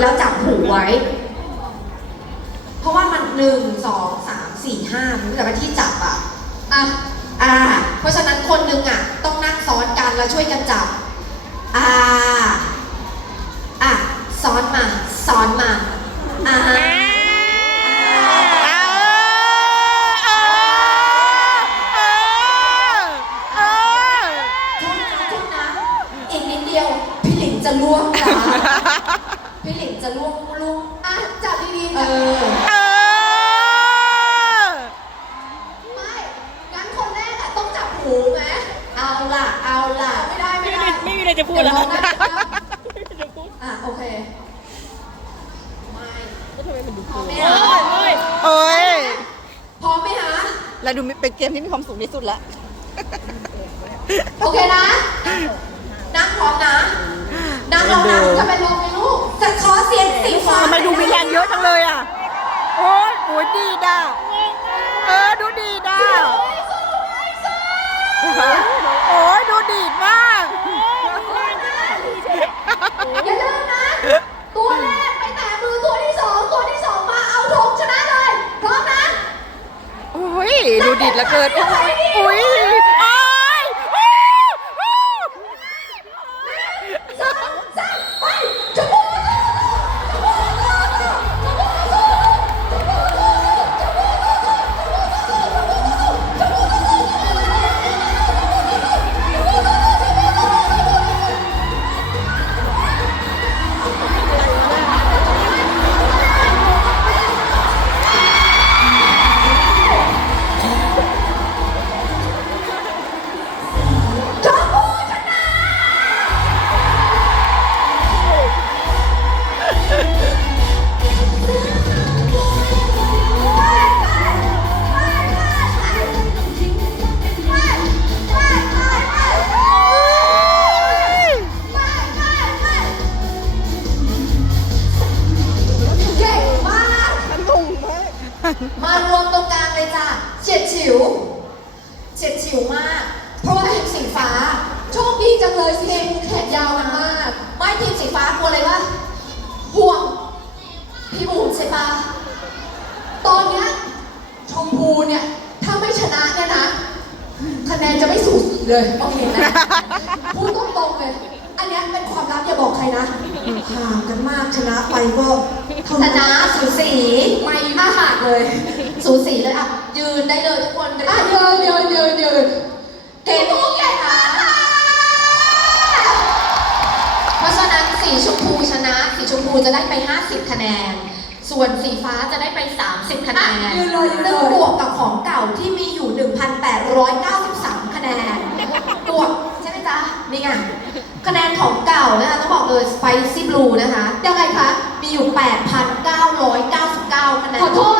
แล้วจับหูไว้ เพราะว่ามันหนึ่งสองสามสี่ห้ามันแต่ว่าที่จับอะอะอ่า เพราะฉะนั้นคนหนึงอะ ต้องนั่งซ้อนกันแล้วช่วยกันจับ อ่า อะซ้อนมาซ้อนมา อ่าโทษนะโทษนะอีกนิดเดียว พี่หลิงจะล่วงนะพี่หลิง จะล่วงล่วงอะจับดีๆเอจับอไม่งั้นคนแรกอะต้องจับหูไหมเอาล่ะ เอาล่ะ ไม่ได้ไม่ไม่ได้มีไม่มีอะไรจะพูดแล้วเดี๋ยวมองหน้ากันนะจะพูดอะโอเค ไม่ก็ทำไมมันดูพร้อมไหมโอ้คะยโอ้ยโอ้ยพร้อมไหมคะ แล้วดูเป็นเกมที่มีความสุขที่สุดละ โอเคนะ นั่งพร้อมนะ นั่งลง ทำไมดูมีแรงเยอะจังเลยอะ โอ้ยโอ้ยดีด่าเออ ดูดีด่าโอ้ยดูดีดมากอย่าลืมนะ ตัวแรกไปแตะมือตัวที่สองตัวที่สองมาเอาธงชนะเลย พร้อมนะ โอ้ย ดูดีดเหลือเกินโอ้ยโอ้ยโอ้ย มารวมตรงกลางเลยจ้ะเฉียดฉิวเฉียดฉิวมาก เพราะว่าทีมสีฟ้า โชคดีจังเลยทีมแขนยาวกันมาก ไม่ทีมสีฟ้ากลัวอะไรวะห่วงพี่บูมใช่ปะตอนเนี้ยชมพูเนี่ยถ้าไม่ชนะเนี่ยนะคะแนนจะไม่สูสีเลยโอเคนะพูดตรงๆเลย อันเนี้ยเป็นความลับอย่าบอกใครนะห่างกันมากชนะไปก็เท่าชนั้นนะสูสีไม่มาขาด เลย สูสีเลยอะยืนได้เลยทุกคนอะเดี๋ยวเดี๋ยวเดี๋ยวเดี๋ยวเกมนี้นะคะเพราะฉะนั้นสีชมพูชนะ สีชมพูจะได้ไป 50 คะแนน ส่วนสีฟ้าจะได้ไป 30 คะแนนยืนเลยยืนซึ่งเลยบวกกับของเก่าที่มีอยู่ 1,893 คะแนน บวกใช่ไหมจ๊ะ นี่ไง คะแนนของเก่านะคะต้องบอกเลย Spicy Blue นะคะ ยังไงคะ มีอยู่ 8,999 คะแนน ขอโทษ